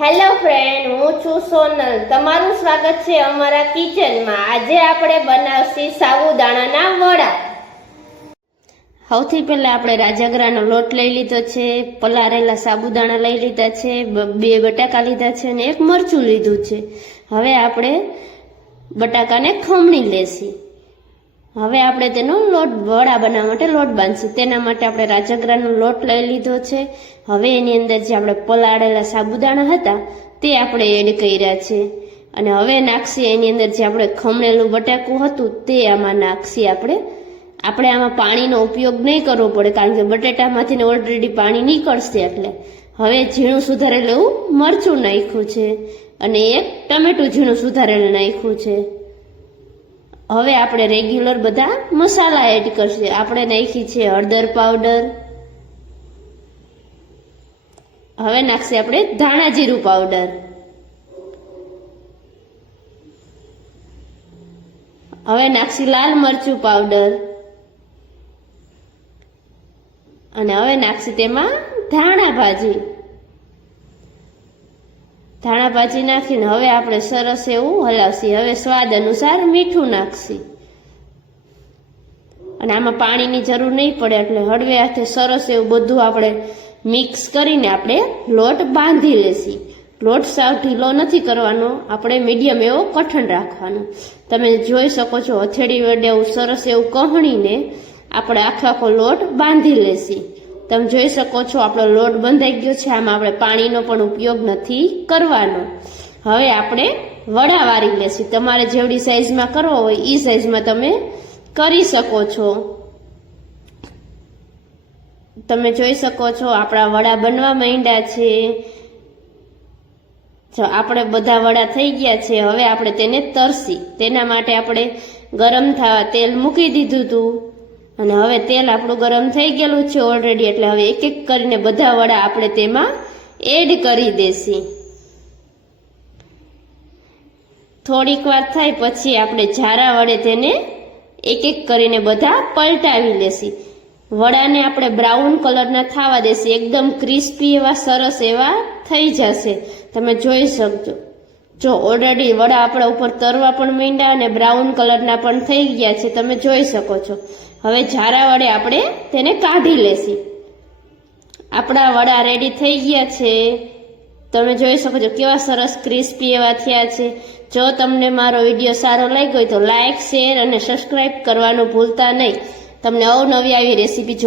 Hello friend, હું છું સોનલ. તમારું સ્વાગત છે અમારા કિચનમાં. આજે આપણે બનાવશી સાબુદાણાના વડા. સૌથી પહેલા આપણે રાજગરાનો લોટ લઈ લીધો છે, પલાળેલા સાબુદાણા લઈ લીધા છે, 2 બટાકા લીધા છે અને 1 મરચું લીધું છે. હવે આપણે બટાકાને ખમણી લેશી. હવે આપણે તેનો લોટ વડા બનાવવા માટે લોટ બાંધશું. તેના માટે આપણે રાજગરાનો લોટ લઈ લીધો છે. હવે એની અંદર જે આપણે પલાળેલા સાબુદાણા હતા તે આપણે એડ કર્યા છે અને હવે નાખશી એની અંદર જે આપણે ખમણેલું બટાકું હતું તે આમાં નાખશી. આપણે આમાં પાણીનો ઉપયોગ નહીં કરવો પડે, કારણ કે બટેટામાંથી ઓલરેડી પાણી નીકળશે. એટલે હવે ઝીણું સુધારેલું એવું મરચું નાખ્યું છે અને 1 ટમેટું ઝીણું સુધારેલું નાખ્યું છે. હવે આપણે રેગ્યુલર બધા મસાલા એડ કરશે. આપણે નાખી છે હળદર પાવડર. હવે નાખશે આપણે ધાણા જીરું પાવડર. હવે નાખશી લાલ મરચું પાવડર અને હવે નાખશી તેમાં ધાણા ભાજી નાખીને હવે આપણે સરસ એવું હલાવશી. હવે સ્વાદ અનુસાર મીઠું નાખશી અને આમાં પાણીની જરૂર નહીં પડે, એટલે હળવે હાથે સરસ એવું બધું આપણે મિક્સ કરીને આપણે લોટ બાંધી લેશી. લોટ સાવ ઢીલો નથી કરવાનો, આપણે મીડિયમ એવો કઠણ રાખવાનો. તમે જોઈ શકો છો હથેળી વડે એવું સરસ એવું કહણીને આપણે આખો લોટ બાંધી લેશી. તમે જોઈ શકો છો આપણો લોટ બંધાઈ ગયો છે. આમાં આપણે પાણીનો પણ ઉપયોગ નથી કરવાનો. હવે આપણે વડા વારી લેશી. તમારે જેવડી સાઈઝમાં કરવો હોય એ સાઈઝમાં તમે કરી શકો છો. તમે જોઈ શકો છો આપણા વડા બનવા માંડ્યા છે. જો આપણે બધા વડા થઈ ગયા છે. હવે આપણે તેને તરશી. તેના માટે આપણે ગરમ થવા તેલ મૂકી દીધું હતું અને હવે તેલ આપણું ગરમ થઈ ગયેલું છે ઓલરેડી. એટલે હવે એક એક કરીને બધા વડા આપણે તેમાં એડ કરી દેશી. થોડીક વાર થાય પછી આપણે ઝારા વડે તેને એક એક કરીને બધા પલટાવી લેશી. વડાને આપણે બ્રાઉન કલરના થવા દેશી. એકદમ ક્રિસ્પી એવા સરસ એવા થઈ જશે. તમે જોઈ શકજો. જો ઓલરેડી વડા આપણા ઉપર તરવા પણ માંડ્યા અને બ્રાઉન કલરના પણ થઈ ગયા છે. તમે જોઈ શકો છો. હવે ઝારા વડે આપણે તેને કાઢી લેશી. આપણા વડા રેડી થઈ ગયા છે. તમે જોઈ શકો છો કેવા સરસ ક્રિસ્પી એવા થયા છે. જો તમને મારો વિડીયો સારો લાગ્યો હોય તો લાઈક, શેર અને સબસ્ક્રાઇબ કરવાનું ભૂલતા નહીં. તમને અવનવી આવી રેસીપી